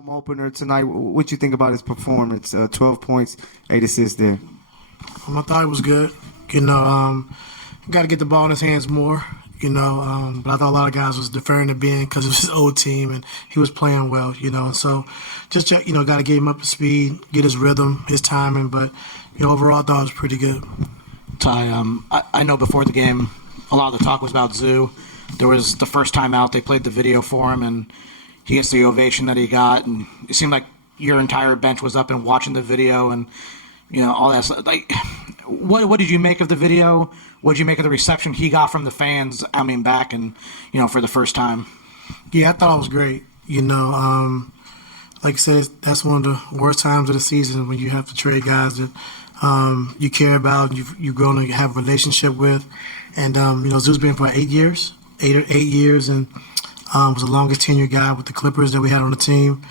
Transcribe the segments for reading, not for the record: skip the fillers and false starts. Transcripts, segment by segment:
home opener tonight. What you think about his performance? 12 points, 8 assists there. I thought it was good. Got to get the ball in his hands more. But I thought a lot of guys was deferring to Ben because it was his old team and he was playing well. And so just got to get him up to speed, get his rhythm, his timing. But overall, I thought it was pretty good. Ty, I know before the game, a lot of the talk was about Zoo. There was the first time out, they played the video for him, and he gets the ovation that he got. And it seemed like your entire bench was up and watching the video, and all that stuff. Like, what did you make of the video? What did you make of the reception he got from the fans? Back and for the first time. Yeah, I thought it was great. Like I said, that's one of the worst times of the season when you have to trade guys that you care about, you've grown to have a relationship with. And, Zoo's been for 8 years, 8 years, and was the longest tenured guy with the Clippers that we had on the team.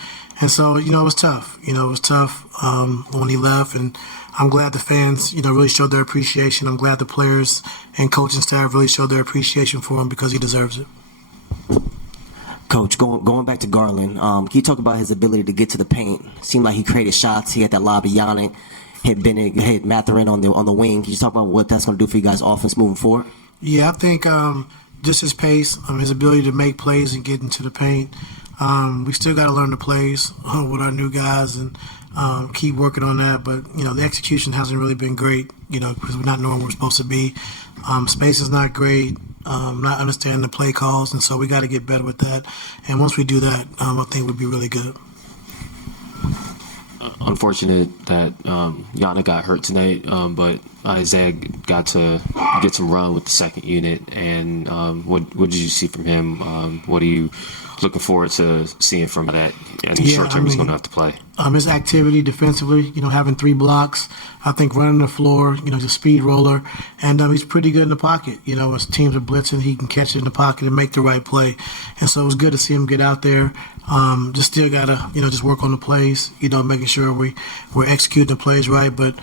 And so, it was tough. It was tough when he left. And I'm glad the fans, really showed their appreciation. I'm glad the players and coaching staff really showed their appreciation for him because he deserves it. Coach, going back to Garland, can you talk about his ability to get to the paint? Seemed like he created shots. He had that lob beyond it. Hit Mathurin on the wing. Can you talk about what that's going to do for you guys' offense moving forward? Yeah, I think just his pace, his ability to make plays and get into the paint. We still got to learn the plays with our new guys and keep working on that. But the execution hasn't really been great. Because we're not knowing where we're supposed to be. Space is not great. Not understanding the play calls, and so we got to get better with that. And once we do that, I think we'll be really good. Unfortunate that Yana got hurt tonight, but Isaiah got to get some run with the second unit. And what did you see from him? What are you looking forward to seeing from that? Short term, he's going to have to play. His activity defensively, having 3 blocks, I think running the floor, he's a speed roller, and he's pretty good in the pocket. As teams are blitzing, he can catch it in the pocket and make the right play. And so it was good to see him get out there. Just still got to, just work on the plays, making sure we're executing the plays right, but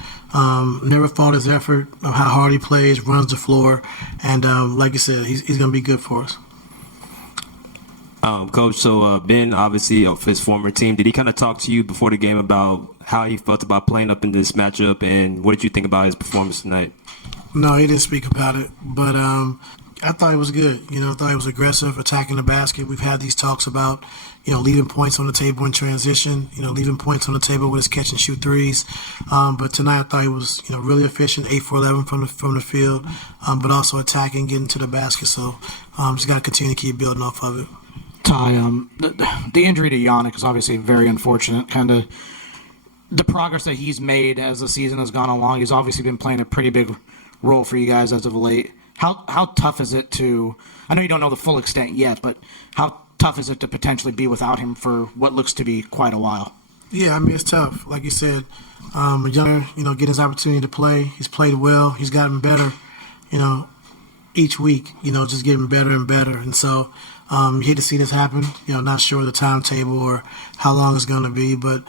never fault his effort of how hard he plays, runs the floor, and like I said, he's going to be good for us. Coach, so Ben, obviously of his former team, did he kind of talk to you before the game about how he felt about playing up in this matchup, and what did you think about his performance tonight? No, he didn't speak about it, but I thought it was good. I thought he was aggressive, attacking the basket. We've had these talks about, leaving points on the table in transition, leaving points on the table with his catch and shoot threes. But tonight I thought he was, really efficient, 8 for 11 from the field, but also attacking, getting to the basket. So just got to continue to keep building off of it. Ty, the injury to Yannick is obviously very unfortunate. Kind of the progress that he's made as the season has gone along, he's obviously been playing a pretty big role for you guys as of late. How tough is it to, I know you don't know the full extent yet, but how tough is it to potentially be without him for what looks to be quite a while? Yeah, it's tough. Like you said, Younger, get his opportunity to play. He's played well. He's gotten better, each week, just getting better and better. And so you hate to see this happen. Not sure the timetable or how long it's going to be, but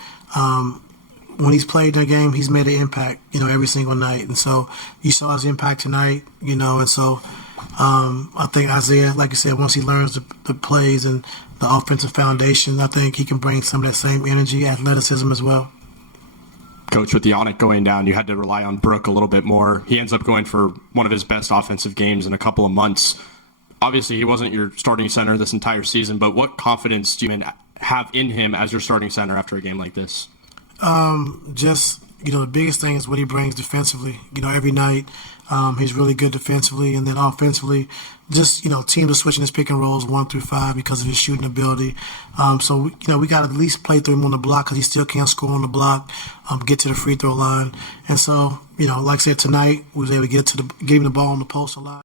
when he's played that game, he's made an impact, every single night. And so you saw his impact tonight, and so I think Isaiah, like you said, once he learns the plays and the offensive foundation, I think he can bring some of that same energy, athleticism as well. Coach, with Yannick going down, you had to rely on Brooke a little bit more. He ends up going for one of his best offensive games in a couple of months. Obviously, he wasn't your starting center this entire season, but what confidence do you have in him as your starting center after a game like this? Just, the biggest thing is what he brings defensively. Every night he's really good defensively, and then offensively, just, teams are switching his pick and rolls 1 through 5 because of his shooting ability. So, we got to at least play through him on the block because he still can't score on the block, get to the free throw line. And so, like I said, tonight we was able to get him the ball on the post a lot.